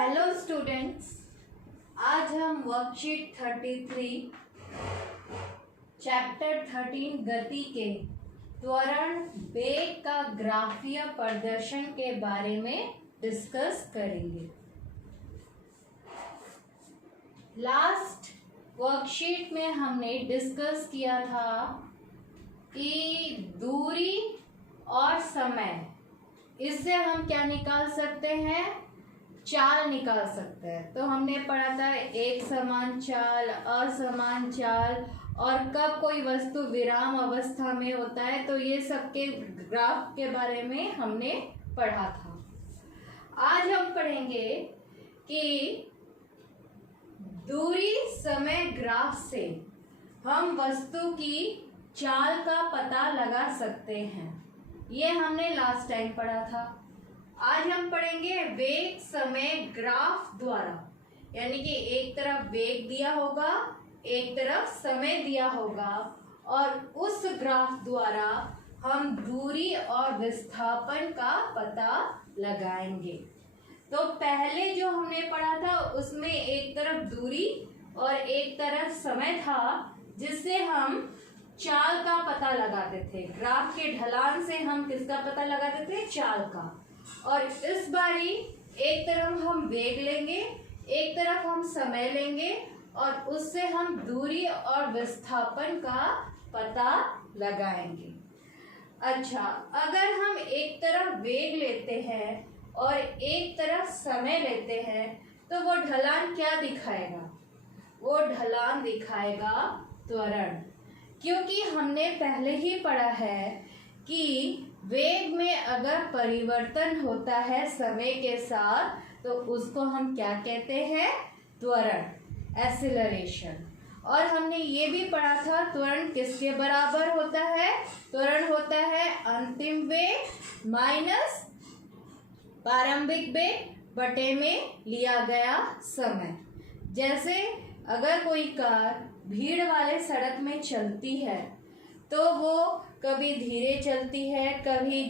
Hello students, आज हम worksheet 33 chapter 13 गति के त्वरण वेग का ग्राफीय प्रदर्शन के बारे में डिस्कस करेंगे। लास्ट वर्कशीट में हमने डिस्कस किया था कि दूरी और समय, इससे हम क्या निकाल सकते हैं, चाल निकाल सकते हैं। तो हमने पढ़ा था एक समान चाल, असमान चाल और कब कोई वस्तु विराम अवस्था में होता है, तो ये सब के ग्राफ के बारे में हमने पढ़ा था। आज हम पढ़ेंगे कि दूरी समय ग्राफ से हम वस्तु की चाल का पता लगा सकते हैं। ये हमने लास्ट टाइम पढ़ा था। आज हम पढ़ेंगे वेग समय ग्राफ द्वारा, यानी कि एक तरफ वेग दिया होगा, एक तरफ समय दिया होगा और उस ग्राफ द्वारा हम दूरी और विस्थापन का पता लगाएंगे। तो पहले जो हमने पढ़ा था उसमें एक तरफ दूरी और एक तरफ समय था, जिससे हम चाल का पता लगाते थे। ग्राफ के ढलान से हम किसका पता लगाते थे, चाल का। और इस बारी एक तरफ हम वेग लेंगे, एक तरफ हम समय लेंगे और उससे हम दूरी और विस्थापन का पता लगाएंगे। अच्छा, अगर हम एक तरफ वेग लेते हैं और एक तरफ समय लेते हैं तो वो ढलान क्या दिखाएगा, वो ढलान दिखाएगा त्वरण। क्योंकि हमने पहले ही पढ़ा है कि वेग में अगर परिवर्तन होता है समय के साथ तो उसको हम क्या कहते हैं, त्वरण, एक्सीलरेशन। और हमने ये भी पढ़ा था त्वरण किसके बराबर होता है, त्वरण होता है अंतिम वेग माइनस प्रारंभिक वेग बटे में लिया गया समय। जैसे अगर कोई कार भीड़ वाले सड़क में चलती है तो वो कभी धीरे चलती है, कभी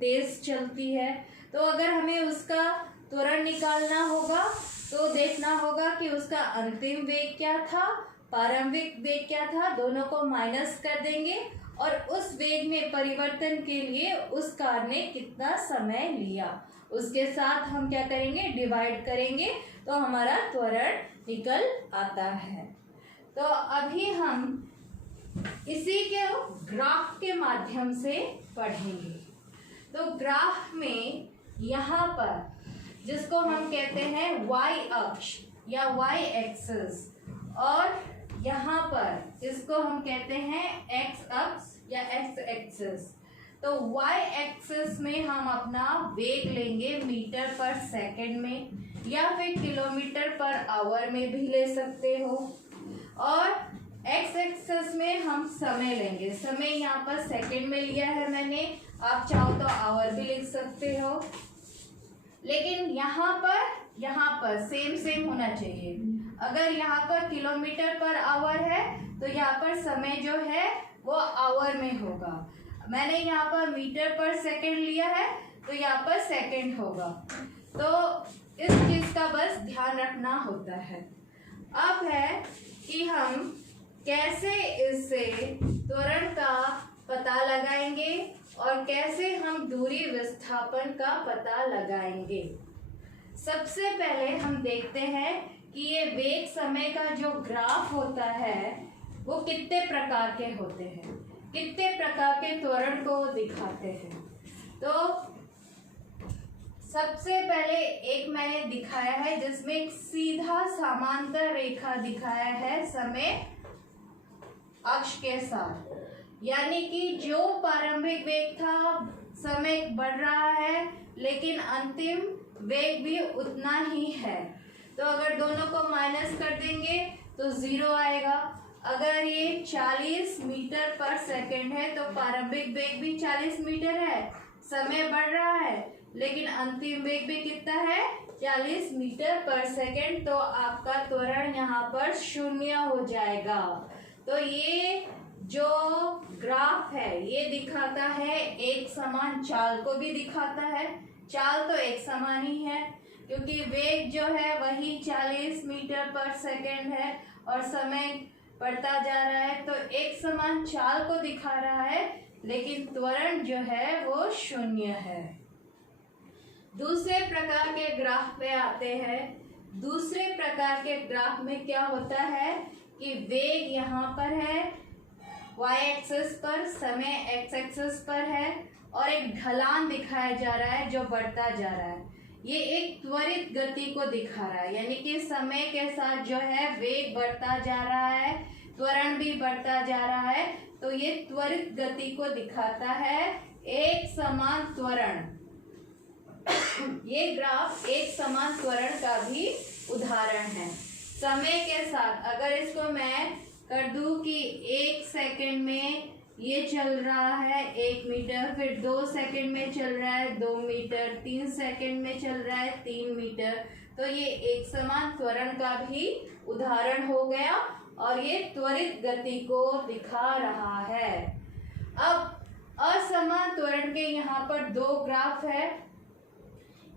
तेज चलती है। तो अगर हमें उसका त्वरण निकालना होगा तो देखना होगा कि उसका अंतिम वेग क्या था, प्रारंभिक वेग क्या था, दोनों को माइनस कर देंगे और उस वेग में परिवर्तन के लिए उस कार ने कितना समय लिया उसके साथ हम क्या करेंगे, डिवाइड करेंगे, तो हमारा त्वरण निकल आता है। तो अभी हम इसी के ग्राफ के माध्यम से पढ़ेंगे। तो ग्राफ में यहाँ पर जिसको हम कहते हैं वाई अक्ष या वाई एक्सिस, और यहाँ पर इसको हम कहते हैं एक्स अक्ष या एक्स एक्सिस। तो वाई एक्सिस में हम अपना वेग लेंगे मीटर पर सेकंड में या फिर किलोमीटर पर आवर में भी ले सकते हो, और एक्स एक्सिस में हम समय लेंगे। समय यहाँ पर सेकंड में लिया है मैंने, आप चाहो तो आवर भी लिख सकते हो, लेकिन यहाँ पर सेम होना चाहिए। अगर यहाँ पर किलोमीटर पर आवर है तो यहाँ पर समय जो है वो आवर में होगा। मैंने यहाँ पर मीटर पर सेकंड लिया है तो यहाँ पर सेकंड होगा। तो इस चीज का बस ध्यान रखना होता है। अब है कि हम कैसे इससे त्वरण का पता लगाएंगे और कैसे हम दूरी विस्थापन का पता लगाएंगे। सबसे पहले हम देखते हैं कि ये वेग समय का जो ग्राफ होता है वो कितने प्रकार के होते हैं, कितने प्रकार के त्वरण को दिखाते हैं। तो सबसे पहले एक मैंने दिखाया है जिसमें एक सीधा समांतर रेखा दिखाया है समय अक्ष के साथ, यानी कि जो प्रारंभिक वेग था समय बढ़ रहा है लेकिन अंतिम वेग भी उतना ही है। तो अगर दोनों को माइनस कर देंगे तो 0 आएगा। अगर ये 40 मीटर पर सेकंड है तो प्रारंभिक वेग भी 40 मीटर है, समय बढ़ रहा है लेकिन अंतिम वेग भी कितना है, 40 मीटर पर सेकंड। तो आपका त्वरण यहाँ पर 0 हो जाएगा। तो ये जो ग्राफ है ये दिखाता है एक समान चाल को भी दिखाता है। चाल तो एक समान ही है, क्योंकि वेग जो है वही 40 मीटर पर सेकेंड है और समय बढ़ता जा रहा है, तो एक समान चाल को दिखा रहा है, लेकिन त्वरण जो है वो 0 है। दूसरे प्रकार के ग्राफ पे आते हैं। दूसरे प्रकार के ग्राफ में क्या होता है कि वेग यहाँ पर है y एक्सिस पर, समय x एक्सिस पर है और एक ढलान दिखाया जा रहा है जो बढ़ता जा रहा है। ये एक त्वरित गति को दिखा रहा है, यानी कि समय के साथ जो है वेग बढ़ता जा रहा है, त्वरण भी बढ़ता जा रहा है, तो ये त्वरित गति को दिखाता है, एक समान त्वरण। ये ग्राफ एक समान त्वरण का भी उदाहरण है। समय के साथ अगर इसको मैं कर दूं कि 1 सेकंड में ये चल रहा है 1 मीटर, फिर 2 सेकंड में चल रहा है 2 मीटर, 3 सेकंड में चल रहा है 3 मीटर, तो ये एक समान त्वरण का भी उदाहरण हो गया और ये त्वरित गति को दिखा रहा है। अब असमान त्वरण के यहाँ पर 2 ग्राफ है।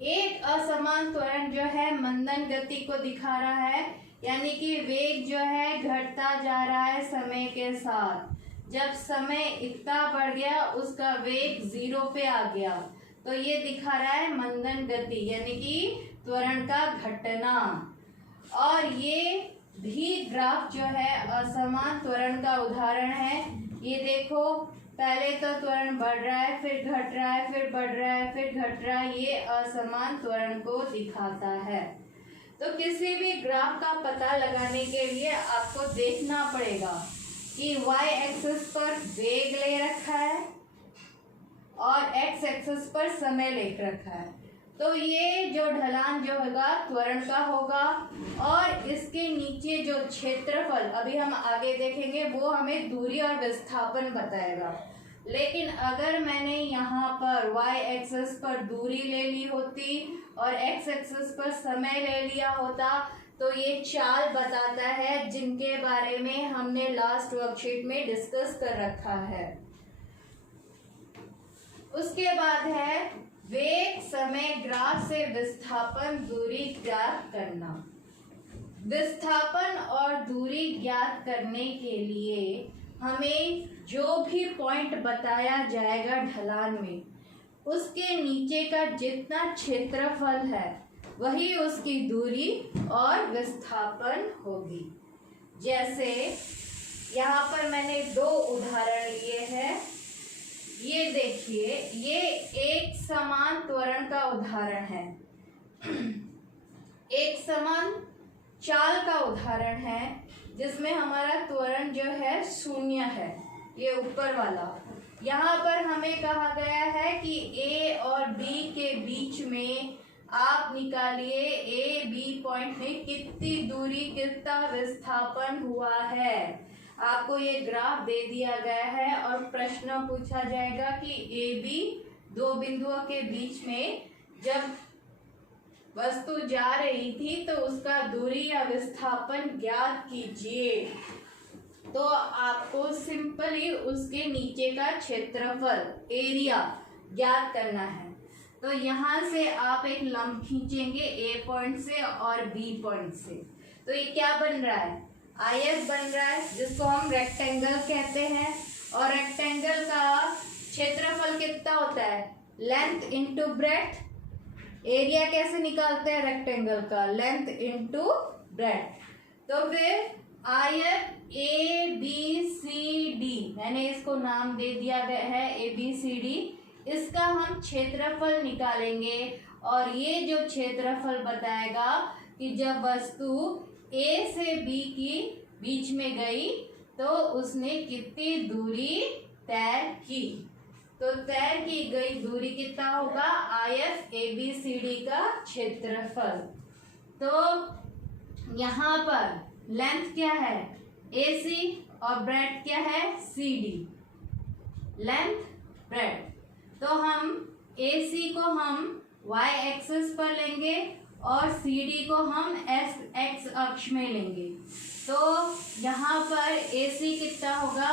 एक असमान त्वरण जो है मंदन गति को दिखा रहा है, यानी कि वेग जो है घटता जा रहा है समय के साथ। जब समय इतना बढ़ गया उसका वेग 0 पे आ गया, तो ये दिखा रहा है मंदन गति, यानी कि त्वरण का घटना। और ये भी ग्राफ जो है असमान त्वरण का उदाहरण है। ये देखो, पहले तो त्वरण बढ़ रहा है, फिर घट रहा है, फिर बढ़ रहा है, फिर घट रहा है, ये असमान त्वरण को दिखाता है। तो किसी भी ग्राफ का पता लगाने के लिए आपको देखना पड़ेगा कि y एक्सिस पर वेग ले रखा है और x एक्सिस पर समय ले रखा है, तो ये जो ढलान जो होगा त्वरण का होगा और इसके नीचे जो क्षेत्रफल अभी हम आगे देखेंगे वो हमें दूरी और विस्थापन बताएगा। लेकिन अगर मैंने यहाँ पर y एक्सिस पर दूरी ले ली होती और x एक्सिस पर समय ले लिया होता, तो ये चाल बताता है जिनके बारे में हमने लास्ट वर्कशीट में डिस्कस कर रखा है। उसके बाद है वेग, समय, ग्राफ से विस्थापन, दूरी ज्ञात करना। विस्थापन और दूरी ज्ञात करने के लिए हमें जो भी पॉइंट बताया जाएगा ढलान में, उसके नीचे का जितना क्षेत्रफल है वही उसकी दूरी और विस्थापन होगी। जैसे यहाँ पर मैंने 2 उदाहरण लिए हैं। ये देखिए, ये एक समान त्वरण का उदाहरण है, एक समान चाल का उदाहरण है जिसमें हमारा त्वरण जो है 0 है, ये ऊपर वाला। यहाँ पर हमें कहा गया है कि A और B के बीच में आप निकालिए A B पॉइंट में कितनी दूरी, कितना विस्थापन हुआ है। आपको ये ग्राफ दे दिया गया है और प्रश्न पूछा जाएगा कि A B 2 बिंदुओं के बीच में जब वस्तु जा रही थी तो उसका दूरी या विस्थापन ज्ञात कीजिए। तो आपको सिंपली उसके नीचे का क्षेत्रफल, एरिया ज्ञात करना है। तो यहाँ से आप एक लंब खींचेंगे A पॉइंट से और B पॉइंट से, तो ये क्या बन रहा है, आयत बन रहा है, जिसको हम रेक्टेंगल कहते हैं। और रेक्टेंगल का क्षेत्रफल कितना होता है, लेंथ इंटू ब्रेड्थ। एरिया कैसे निकालते हैं रेक्टेंगल का, लेंथ इंटू ब्रेड्थ। तो फिर आयत ABCD, मैंने इसको नाम दे दिया गया है ABCD, इसका हम क्षेत्रफल निकालेंगे और ये जो क्षेत्रफल बताएगा कि जब वस्तु A से B की बीच में गई तो उसने कितनी दूरी तय की। तो तय की गई दूरी कितना होगा, आयत ABCD का क्षेत्रफल। तो यहाँ पर लेंथ क्या है AC और ब्रेड्थ क्या है CD, लेंथ ब्रेड्थ। तो हम AC को हम y एक्सिस पर लेंगे और CD को हम x अक्ष में लेंगे। तो यहाँ पर AC कितना होगा,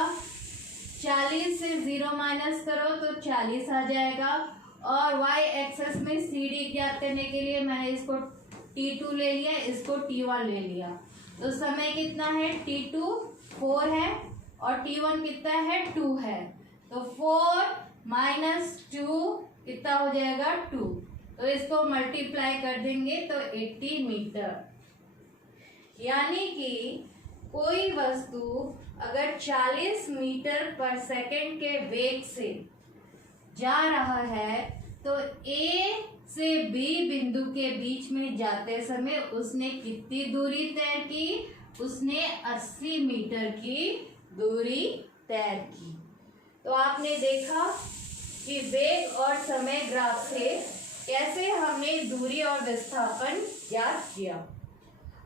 40 से 0 माइनस करो तो 40 आ जाएगा और y एक्सेस में CD ज्ञात करने के लिए मैंने इसको t2 ले लिया, इसको t1 ले लिया। तो समय कितना है, t2 4 है और t1 कितना है, 2 है। तो 4 माइनस 2 कितना हो जाएगा, 2। तो इसको मल्टीप्लाई कर देंगे तो 80 मीटर। यानी कि कोई वस्तु अगर 40 मीटर पर सेकंड के वेग से जा रहा है तो A से B बिंदु के बीच में जाते समय उसने कितनी दूरी तय की, उसने 80 मीटर की दूरी तय की। तो आपने देखा कि वेग और समय ग्राफ से कैसे हमने दूरी और विस्थापन ज्ञात किया।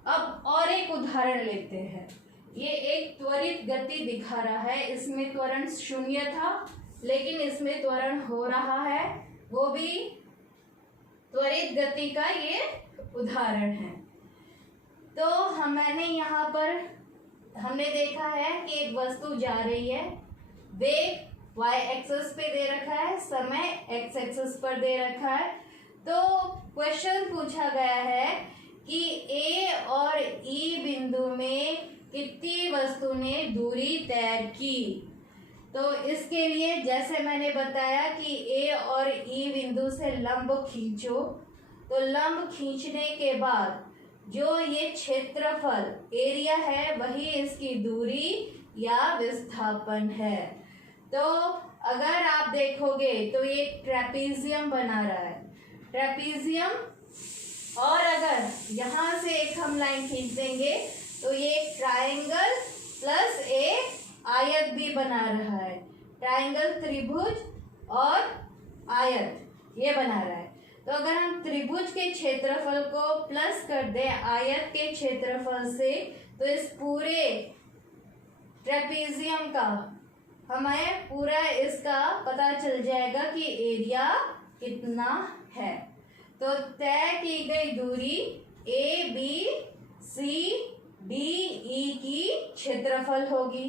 अब और एक उदाहरण लेते हैं। ये एक त्वरित गति दिखा रहा है, इसमें त्वरण 0 था लेकिन इसमें त्वरण हो रहा है, वो भी त्वरित गति का ये उदाहरण है। तो मैंने यहाँ पर हमने देखा है कि एक वस्तु जा रही है, वेग y एक्सिस पे दे रखा है, समय x एक्सिस पर दे रखा है। तो क्वेश्चन पूछा गया है कि A और E बिंदु में कितनी वस्तु ने दूरी तय की। तो इसके लिए जैसे मैंने बताया कि A और E बिंदु से लंब खींचो, तो लंब खींचने के बाद जो ये क्षेत्रफल एरिया है वही इसकी दूरी या विस्थापन है। तो अगर आप देखोगे तो ये ट्रेपीजियम बना रहा है, ट्रेपीजियम, और अगर यहाँ से एक हम लाइन खींच देंगे तो ये एक ट्रायंगल प्लस एक आयत भी बना रहा है। ट्रायंगल त्रिभुज और आयत ये बना रहा है। तो अगर हम त्रिभुज के क्षेत्रफल को प्लस कर दें आयत के क्षेत्रफल से तो इस पूरे ट्रेपीजियम का हमें पूरा इसका पता चल जाएगा कि एरिया कितना है। तो तय की गई दूरी A B C D E की क्षेत्रफल होगी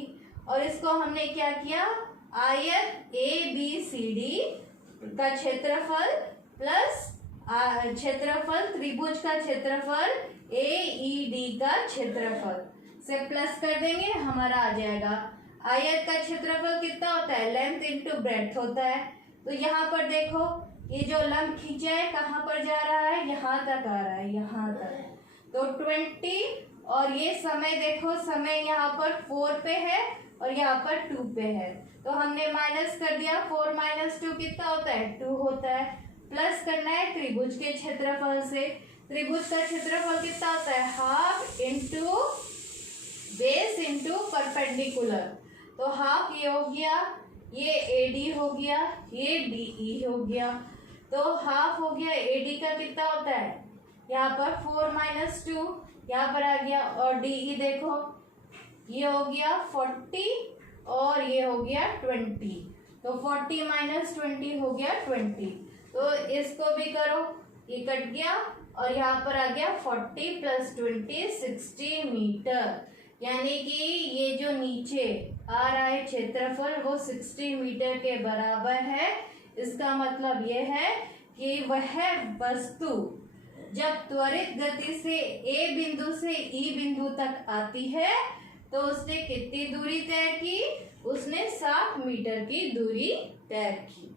और इसको हमने क्या किया, आयत A B C D का क्षेत्रफल प्लस क्षेत्रफल त्रिभुज का क्षेत्रफल A E D का क्षेत्रफल से प्लस कर देंगे, हमारा आ जाएगा। आयत का क्षेत्रफल कितना होता है, लेंथ इंटू ब्रेड्थ होता है। तो यहाँ पर देखो ये जो लंब खींचा है कहाँ पर जा रहा है, यहाँ तक आ रहा है, यहाँ तक। तो 20 और ये समय देखो, समय यहाँ पर 4 पे है और यहाँ पर 2 पे है। तो हमने माइनस कर दिया, 4 माइनस 2 कितना होता है, 2 होता है। प्लस करना है त्रिभुज के क्षेत्रफल से। त्रिभुज का क्षेत्रफल कितना होता है, half into base into perpendicular. तो हाफ ये हो गया, ये AD हो गया, ये DE हो गया। तो हाफ हो गया, AD का कितना होता है, यहाँ पर 4 माइनस 2 यहाँ पर आ गया, और DE देखो ये हो गया 40 और ये हो गया 20। तो 40 माइनस 20 हो गया 20। तो इसको भी करो, ये कट गया और यहाँ पर आ गया 40 प्लस 20 60 मीटर। यानी कि ये जो नीचे आ रहा है क्षेत्रफल वो 60 मीटर के बराबर है। इसका मतलब ये है कि वह वस्तु जब त्वरित गति से A बिंदु से E बिंदु तक आती है तो उसने कितनी दूरी तय की, उसने 60 मीटर की दूरी तय की।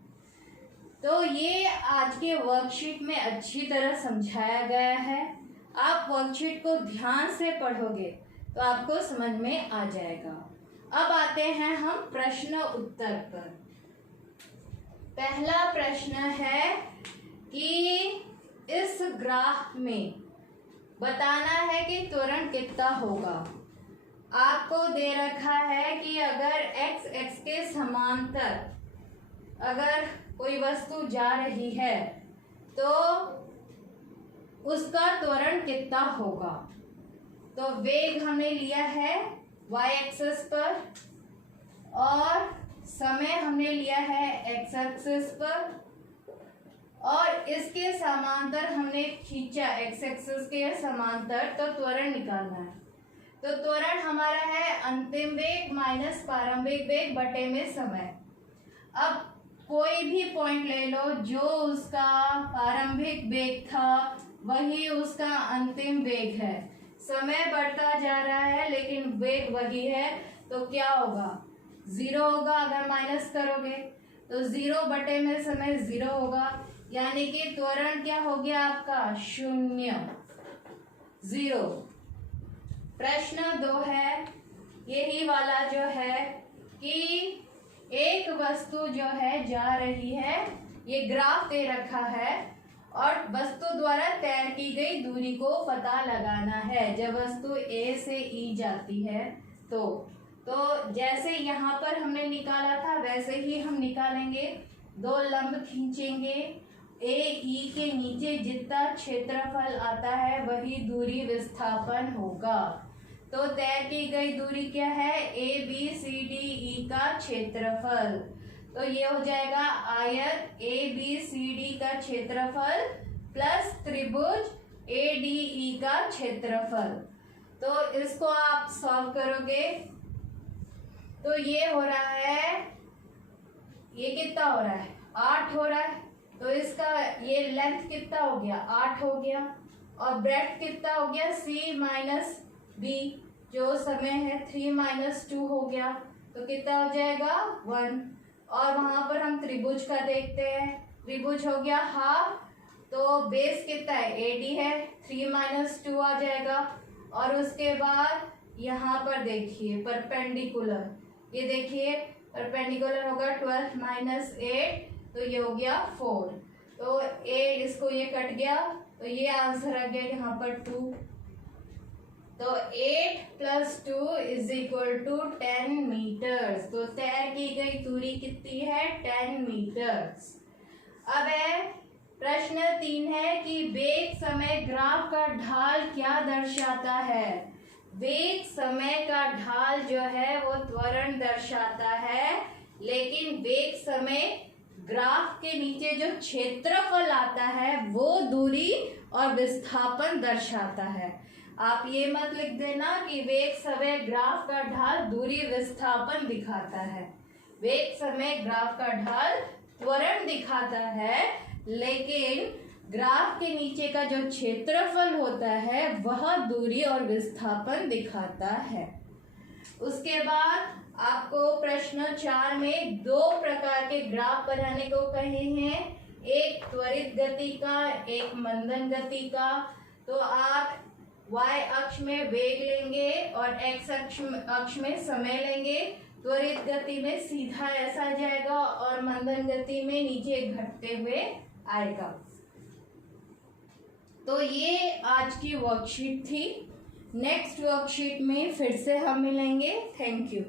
तो ये आज के वर्कशीट में अच्छी तरह समझाया गया है। आप वर्कशीट को ध्यान से पढ़ोगे तो आपको समझ में आ जाएगा। अब आते हैं हम प्रश्न उत्तर पर। पहला प्रश्न है कि इस ग्राफ में बताना है कि त्वरण कितना होगा। आपको दे रखा है कि अगर x x के समांतर अगर कोई वस्तु जा रही है तो उसका त्वरण कितना होगा। तो वेग हमने लिया है y एक्सिस पर और समय हमने लिया है x एक्सिस पर और इसके समांतर हमने खींचा x एक्सिस के समांतर, तो त्वरण निकालना है। तो त्वरण हमारा है अंतिम वेग माइनस प्रारंभिक वेग बटे में समय। अब कोई भी पॉइंट ले लो, जो उसका प्रारंभिक वेग था वही उसका अंतिम वेग है। समय बढ़ता जा रहा है लेकिन वेग वही है, तो क्या होगा, 0 होगा। अगर माइनस करोगे तो 0 बटे में समय 0 होगा, यानी कि त्वरण क्या हो गया आपका, 0, 0। प्रश्न 2 है, यही वाला जो है कि एक वस्तु जो है जा रही है, ये ग्राफ दे रखा है और वस्तु द्वारा तय की गई दूरी को पता लगाना है। जब वस्तु ए से ई जाती है तो जैसे यहाँ पर हमने निकाला था वैसे ही हम निकालेंगे। 2 लंब खींचेंगे, ए ई के नीचे जितना क्षेत्रफल आता है वही दूरी विस्थापन होगा। तो तय की गई दूरी क्या है, A B C D E का क्षेत्रफल। तो ये हो जाएगा आयत ए बी सी डी का क्षेत्रफल प्लस त्रिभुज ए डी ई का क्षेत्रफल। तो इसको आप सॉल्व करोगे तो ये हो रहा है, ये कितना हो रहा है, 8 हो रहा है। तो इसका ये लेंथ कितना हो गया, 8 हो गया, और ब्रेड्थ कितना हो गया, c माइनस बी, जो समय है 3 माइनस 2 हो गया। तो कितना हो जाएगा, 1। और वहां पर हम त्रिभुज का देखते हैं, त्रिभुज हो गया हाफ, तो बेस कितना है, AD है, 3 माइनस 2 आ जाएगा। और उसके बाद यहाँ पर देखिए परपेंडिकुलर, ये देखिए परपेंडिकुलर होगा 12 माइनस 8, तो ये हो गया 4। तो 8 इसको ये कट गया, तो ये आंसर आ गया यहाँ पर 2। तो 8 plus 2 is equal to 10 meters. तो तय की गई दूरी कितनी है, 10 मीटर्स। अब है प्रश्न 3 है कि वेग समय ग्राफ का ढाल क्या दर्शाता है। वेग समय का ढाल जो है वो त्वरण दर्शाता है, लेकिन वेग समय ग्राफ के नीचे जो क्षेत्रफल आता है वो दूरी और विस्थापन दर्शाता है। आप ये मत लिख देना कि वेग समय ग्राफ का ढाल दूरी विस्थापन दिखाता है। वेग समय ग्राफ का ढाल त्वरण दिखाता है, लेकिन ग्राफ के नीचे का जो क्षेत्रफल होता है वह दूरी और विस्थापन दिखाता है। उसके बाद आपको प्रश्न 4 में 2 प्रकार के ग्राफ बनाने को कहे हैं, एक त्वरित गति का, एक मंदन गति का। तो आप y अक्ष में वेग लेंगे और x अक्ष में समय लेंगे। त्वरित गति में सीधा ऐसा जाएगा और मंदन गति में नीचे घटते हुए आएगा। तो ये आज की वर्कशीट थी। नेक्स्ट वर्कशीट में फिर से हम मिलेंगे। Thank you.